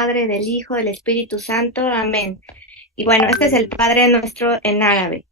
Padre, del Hijo, del Espíritu Santo. Amén. Y bueno, este es el Padre Nuestro en árabe.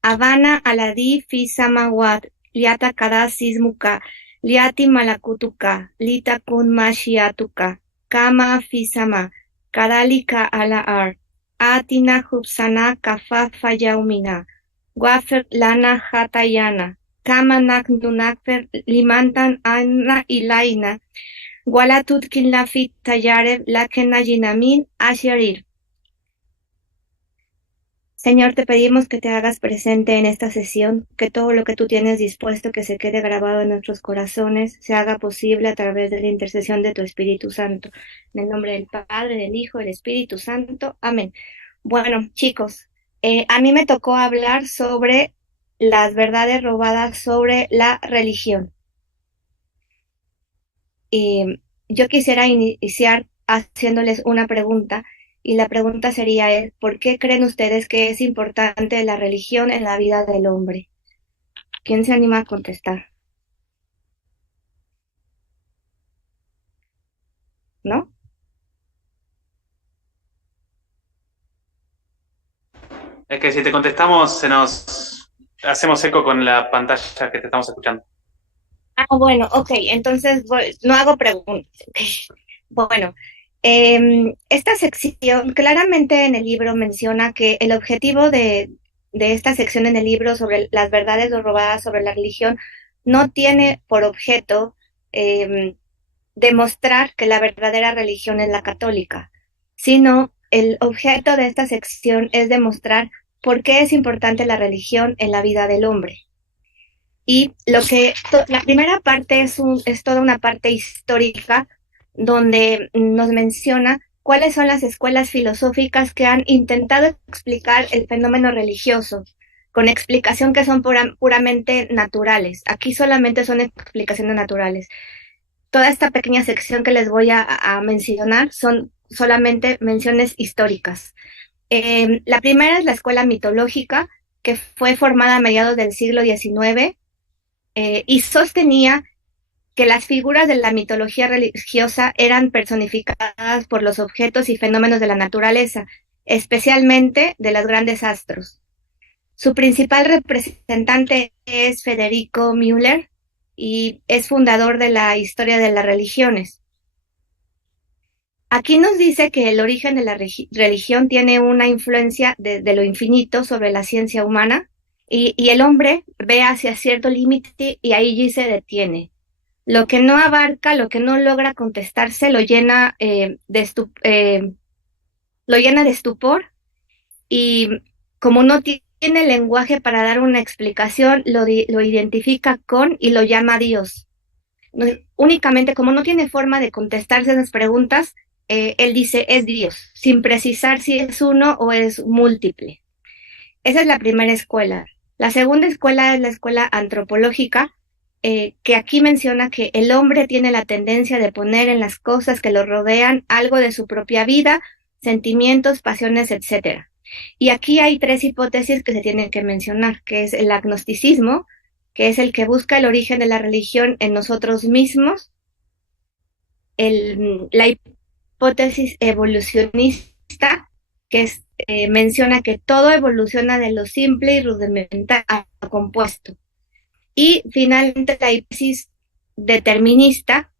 Habana aladi fi samawat, liata kada sismuka, liati malakutuka, lita kun mashiatuka, kama fi sama, kadalika ala ar, atina hubsana kafafa yaumina, wafer lana hatayana, kama naknunakfer limantan anna ilaina, wala tutkin lafit tayarev lakena yinamin asherir. Señor, te pedimos que te hagas presente en esta sesión, que todo lo que tú tienes dispuesto que se quede grabado en nuestros corazones se haga posible a través de la intercesión de tu Espíritu Santo. En el nombre del Padre, del Hijo, del Espíritu Santo. Amén. Bueno, chicos, a mí me tocó hablar sobre las verdades robadas sobre la religión. Y yo quisiera iniciar haciéndoles una pregunta. Y la pregunta sería, ¿por qué creen ustedes que es importante la religión en la vida del hombre? ¿Quién se anima a contestar? ¿No? Es que si te contestamos, se nos hacemos eco con la pantalla que te estamos escuchando. Ah, bueno, ok, entonces no hago preguntas. Bueno, esta sección claramente en el libro menciona que el objetivo de esta sección en el libro sobre las verdades robadas sobre la religión no tiene por objeto em, demostrar que la verdadera religión es la católica, sino el objeto de esta sección es demostrar por qué es importante la religión en la vida del hombre. Y la primera parte es toda una parte histórica donde nos menciona cuáles son las escuelas filosóficas que han intentado explicar el fenómeno religioso, con explicación que son puramente naturales. Aquí solamente son explicaciones naturales. Toda esta pequeña sección que les voy a mencionar son solamente menciones históricas. La primera es la escuela mitológica, que fue formada a mediados del siglo XIX y sostenía que las figuras de la mitología religiosa eran personificadas por los objetos y fenómenos de la naturaleza, especialmente de los grandes astros. Su principal representante es Federico Müller y es fundador de la historia de las religiones. Aquí nos dice que el origen de la religión tiene una influencia de lo infinito sobre la ciencia humana y el hombre ve hacia cierto límite y ahí se detiene. Lo que no abarca, lo que no logra contestarse, lo llena de estupor y como no tiene lenguaje para dar una explicación, lo identifica con y lo llama Dios. Únicamente como no tiene forma de contestarse esas preguntas, él dice es Dios, sin precisar si es uno o es múltiple. Esa es la primera escuela. La segunda escuela es la escuela antropológica, que aquí menciona que el hombre tiene la tendencia de poner en las cosas que lo rodean algo de su propia vida, sentimientos, pasiones, etcétera. Y aquí hay tres hipótesis que se tienen que mencionar, que es el agnosticismo, que es el que busca el origen de la religión en nosotros mismos, la hipótesis evolucionista, menciona que todo evoluciona de lo simple y rudimental a lo compuesto. Y finalmente la hipótesis determinista,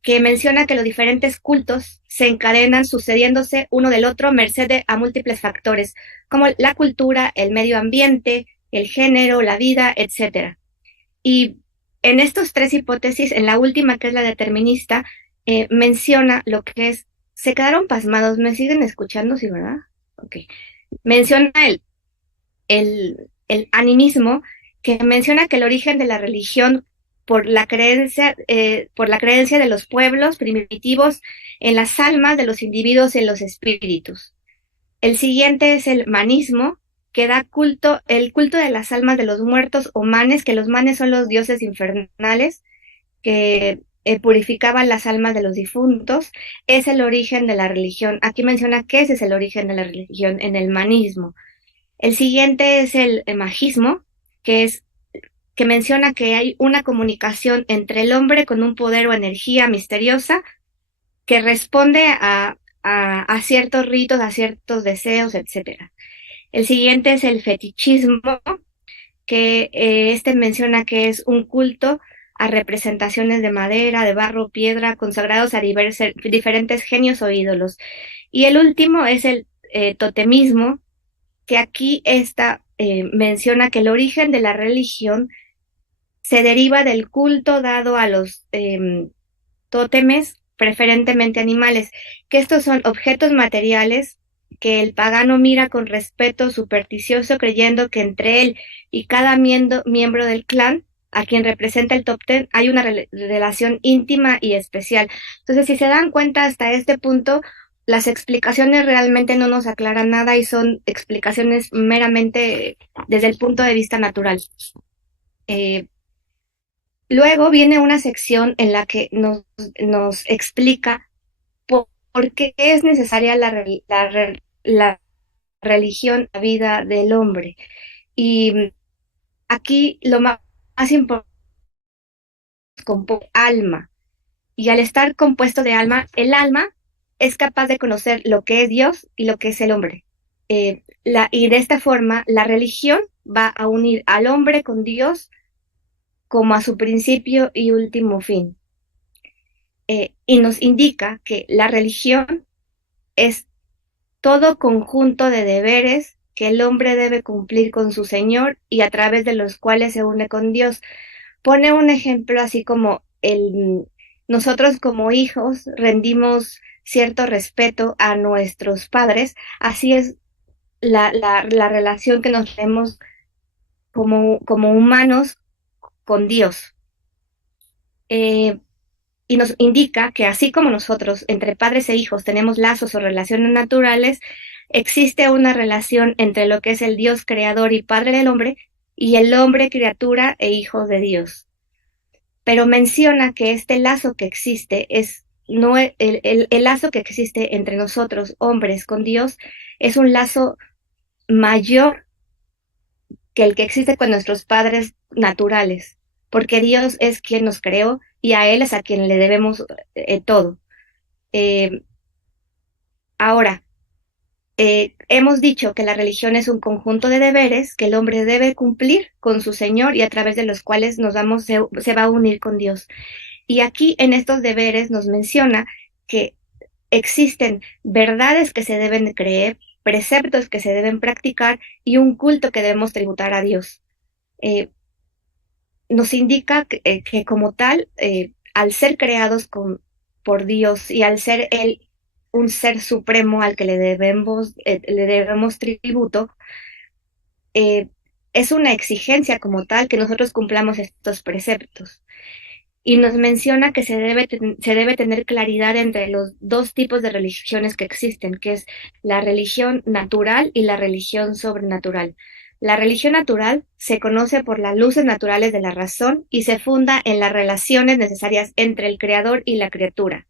que menciona que los diferentes cultos se encadenan sucediéndose uno del otro merced a múltiples factores, como la cultura, el medio ambiente, el género, la vida, etcétera. Y en estos tres hipótesis, en la última, que es la determinista, menciona lo que es, se quedaron pasmados, ¿me siguen escuchando? Sí, ¿verdad? Ok. Menciona el animismo, que menciona que el origen de la religión por la creencia de los pueblos primitivos en las almas de los individuos y en los espíritus. El siguiente es el manismo, que da el culto de las almas de los muertos o manes, que los manes son los dioses infernales que purificaban las almas de los difuntos. Es el origen de la religión. Aquí menciona que ese es el origen de la religión en el manismo. El siguiente es el magismo, que es que menciona que hay una comunicación entre el hombre con un poder o energía misteriosa que responde a ciertos ritos, a ciertos deseos, etcétera. El siguiente es el fetichismo, que este menciona que es un culto a representaciones de madera, de barro, piedra, consagrados a diferentes genios o ídolos. Y el último es el totemismo, que aquí esta menciona que el origen de la religión se deriva del culto dado a los tótemes, preferentemente animales, que estos son objetos materiales que el pagano mira con respeto supersticioso, creyendo que entre él y cada miembro del clan, a quien representa el tótem, hay una relación íntima y especial. Entonces, si se dan cuenta hasta este punto, las explicaciones realmente no nos aclaran nada y son explicaciones meramente desde el punto de vista natural. Eh, Luego viene una sección en la que nos explica por qué es necesaria la religión, la vida del hombre. Y aquí lo más importante es alma. Y al estar compuesto de alma, el alma es capaz de conocer lo que es Dios y lo que es el hombre. Y de esta forma, la religión va a unir al hombre con Dios como a su principio y último fin. Y nos indica que la religión es todo conjunto de deberes que el hombre debe cumplir con su Señor y a través de los cuales se une con Dios. Pone un ejemplo así como nosotros como hijos rendimos cierto respeto a nuestros padres, así es la relación que nos tenemos como humanos con Dios. Y nos indica que así como nosotros, entre padres e hijos, tenemos lazos o relaciones naturales, existe una relación entre lo que es el Dios creador y padre del hombre y el hombre criatura e hijo de Dios. Pero menciona que este lazo que existe es no el lazo que existe entre nosotros, hombres, con Dios, es un lazo mayor que el que existe con nuestros padres naturales, porque Dios es quien nos creó y a Él es a quien le debemos todo. Eh, Ahora, hemos dicho que la religión es un conjunto de deberes que el hombre debe cumplir con su Señor y a través de los cuales se va a unir con Dios. Y aquí en estos deberes nos menciona que existen verdades que se deben creer, preceptos que se deben practicar y un culto que debemos tributar a Dios. Eh, Nos indica que como tal, al ser creados por Dios y al ser Él un ser supremo al que le debemos tributo, eh, es una exigencia como tal que nosotros cumplamos estos preceptos. Y nos menciona que se debe tener claridad entre los dos tipos de religiones que existen, que es la religión natural y la religión sobrenatural. La religión natural se conoce por las luces naturales de la razón y se funda en las relaciones necesarias entre el creador y la criatura.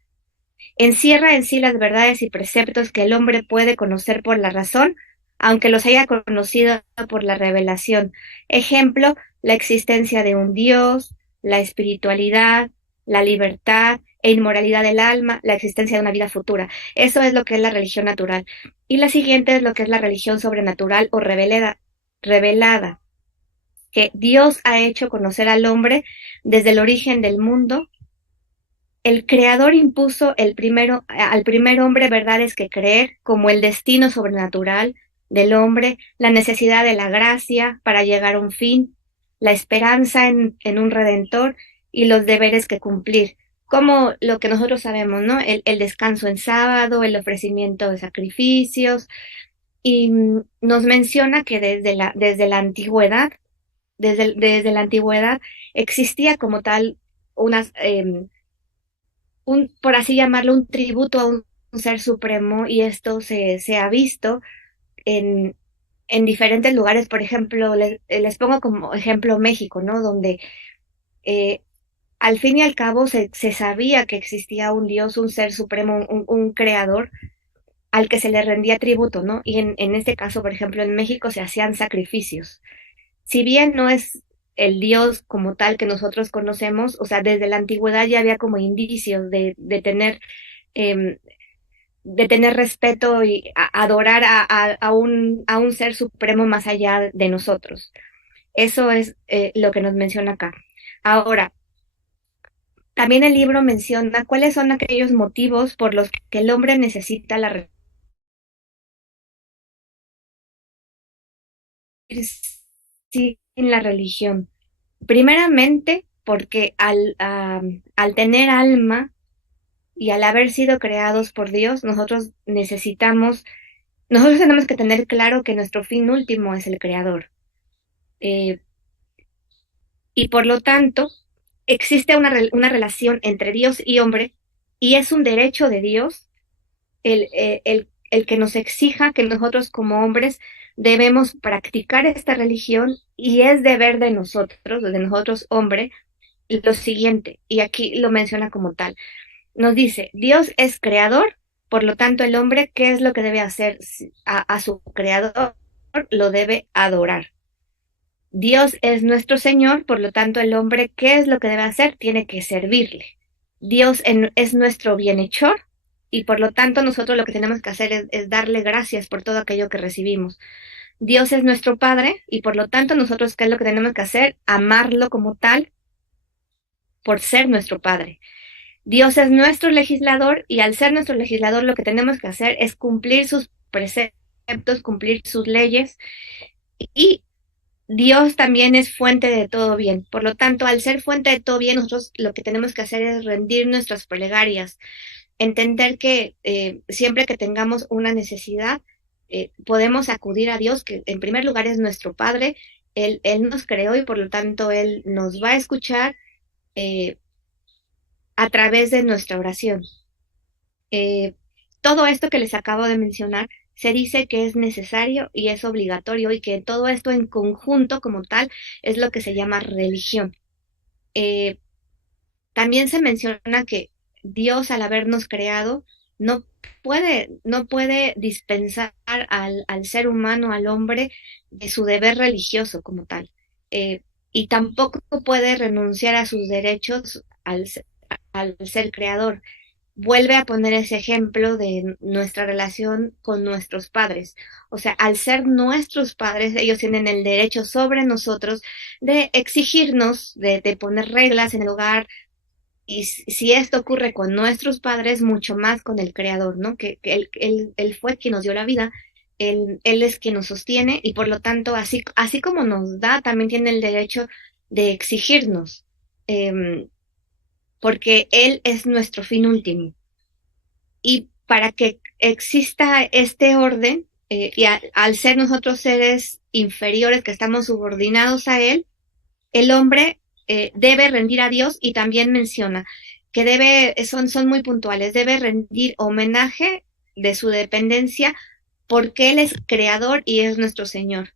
Encierra en sí las verdades y preceptos que el hombre puede conocer por la razón, aunque los haya conocido por la revelación. Ejemplo, la existencia de un Dios, la espiritualidad, la libertad e inmoralidad del alma, la existencia de una vida futura. Eso es lo que es la religión natural. Y la siguiente es lo que es la religión sobrenatural o revelada, que Dios ha hecho conocer al hombre desde el origen del mundo. El creador impuso al primer hombre verdades que creer, como el destino sobrenatural del hombre, la necesidad de la gracia para llegar a un fin, la esperanza en un redentor y los deberes que cumplir, como lo que nosotros sabemos, ¿no? El descanso en sábado, el ofrecimiento de sacrificios, y nos menciona que desde la antigüedad, desde la antigüedad existía como tal unas por así llamarlo, un tributo a un ser supremo y esto se ha visto en, en diferentes lugares. Por ejemplo, les pongo como ejemplo México, ¿no? Donde eh, al fin y al cabo se sabía que existía un Dios, un ser supremo, un creador al que se le rendía tributo, ¿no? Y en este caso, por ejemplo, en México se hacían sacrificios. Si bien no es el Dios como tal que nosotros conocemos, o sea, desde la antigüedad ya había como indicios de tener eh, de tener respeto y adorar a un ser supremo más allá de nosotros. Eso es lo que nos menciona acá. Ahora, también el libro menciona cuáles son aquellos motivos por los que el hombre necesita sin la religión. Primeramente, porque al tener alma y al haber sido creados por Dios, nosotros tenemos que tener claro que nuestro fin último es el Creador. Eh, y por lo tanto, existe una relación entre Dios y hombre, y es un derecho de Dios el que nos exija que nosotros como hombres debemos practicar esta religión, y es deber de nosotros hombres, lo siguiente, y aquí lo menciona como tal. Nos dice, Dios es creador, por lo tanto el hombre, ¿qué es lo que debe hacer a su creador? Lo debe adorar. Dios es nuestro Señor, por lo tanto el hombre, ¿qué es lo que debe hacer? Tiene que servirle. Es nuestro bienhechor, y por lo tanto nosotros lo que tenemos que hacer es darle gracias por todo aquello que recibimos. Dios es nuestro Padre, y por lo tanto nosotros, ¿qué es lo que tenemos que hacer? Amarlo como tal por ser nuestro Padre. Dios es nuestro legislador, y al ser nuestro legislador lo que tenemos que hacer es cumplir sus preceptos, cumplir sus leyes, y Dios también es fuente de todo bien. Por lo tanto, al ser fuente de todo bien, nosotros lo que tenemos que hacer es rendir nuestras plegarias, entender que siempre que tengamos una necesidad, podemos acudir a Dios, que en primer lugar es nuestro Padre. Él nos creó, y por lo tanto Él nos va a escuchar eh, a través de nuestra oración. Eh, Todo esto que les acabo de mencionar se dice que es necesario y es obligatorio, y que todo esto en conjunto como tal es lo que se llama religión. Eh, También se menciona que Dios, al habernos creado, no no puede dispensar al ser humano, al hombre, de su deber religioso como tal. Eh, y tampoco puede renunciar a sus derechos al ser creador. Vuelve a poner ese ejemplo de nuestra relación con nuestros padres. O sea, al ser nuestros padres, ellos tienen el derecho sobre nosotros de exigirnos, de poner reglas en el hogar. Y si esto ocurre con nuestros padres, mucho más con el Creador, ¿no? Que él fue quien nos dio la vida, él es quien nos sostiene, y por lo tanto, así como nos da, también tiene el derecho de exigirnos, eh, porque Él es nuestro fin último. Y para que exista este orden, al ser nosotros seres inferiores que estamos subordinados a Él, el hombre debe rendir a Dios, y también menciona que son muy puntuales, debe rendir homenaje de su dependencia, porque Él es creador y es nuestro Señor.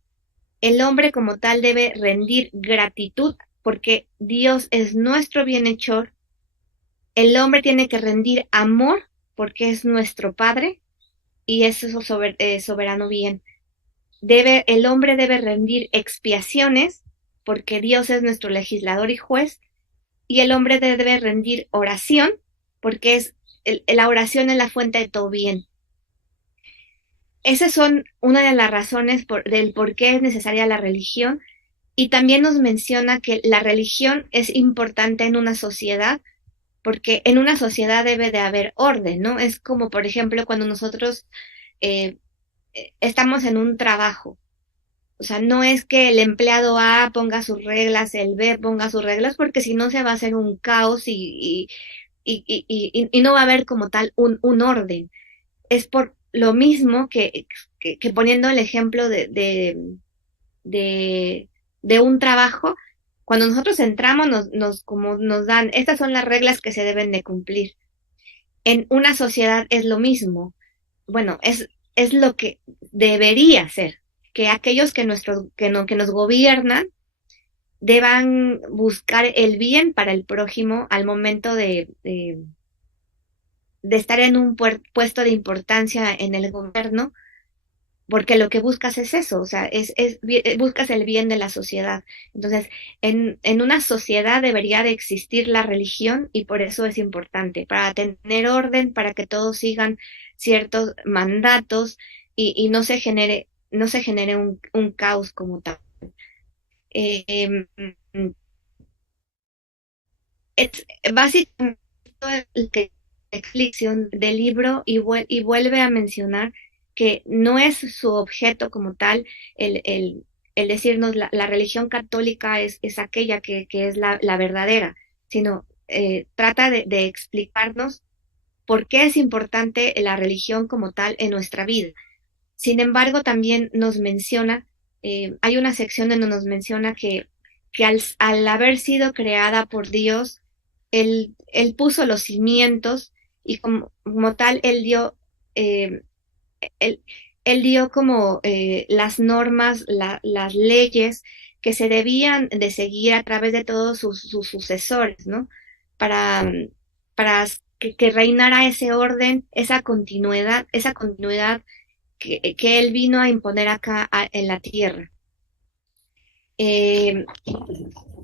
El hombre como tal debe rendir gratitud, porque Dios es nuestro bienhechor. El hombre tiene que rendir amor, porque es nuestro Padre y es su soberano bien. El hombre debe rendir expiaciones, porque Dios es nuestro legislador y juez, y el hombre debe rendir oración, porque la oración es la fuente de todo bien. Esas son una de las razones del por qué es necesaria la religión, y también nos menciona que la religión es importante en una sociedad, porque en una sociedad debe de haber orden, ¿no? Es como, por ejemplo, cuando nosotros eh, estamos en un trabajo. O sea, no es que el empleado A ponga sus reglas, el B ponga sus reglas, porque si no se va a hacer un caos, y no va a haber como tal un orden. Es por lo mismo que poniendo el ejemplo de, de un trabajo, cuando nosotros entramos como nos dan, estas son las reglas que se deben de cumplir. En una sociedad es lo mismo. Bueno, es lo que debería ser, que aquellos que nos gobiernan deban buscar el bien para el prójimo al momento de estar en un puesto de importancia en el gobierno, porque lo que buscas es eso, o sea, buscas el bien de la sociedad. Entonces, en una sociedad debería de existir la religión, y por eso es importante, para tener orden, para que todos sigan ciertos mandatos y no se genere un caos como tal. Eh, es básicamente el que explicación del libro y vuelve a mencionar que no es su objeto como tal el decirnos la religión católica es aquella que es la verdadera, sino trata de explicarnos por qué es importante la religión como tal en nuestra vida. Sin embargo, también nos menciona, hay una sección donde nos menciona que al haber sido creada por Dios, él puso los cimientos y como tal, eh, él, él dio como las normas, las leyes que se debían de seguir a través de todos sus sucesores, ¿no? Para, para que reinara ese orden, esa continuidad que él vino a imponer acá en la tierra. Eh,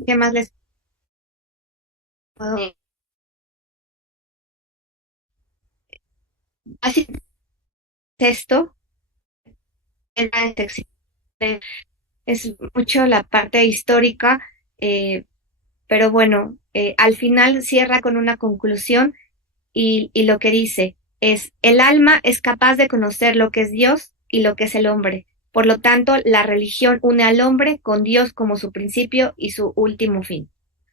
¿Qué más les puedo? Así esto es la detección, es mucho la parte histórica, pero bueno, al final cierra con una conclusión y lo que dice es, el alma es capaz de conocer lo que es Dios y lo que es el hombre. Por lo tanto, la religión une al hombre con Dios como su principio y su último fin.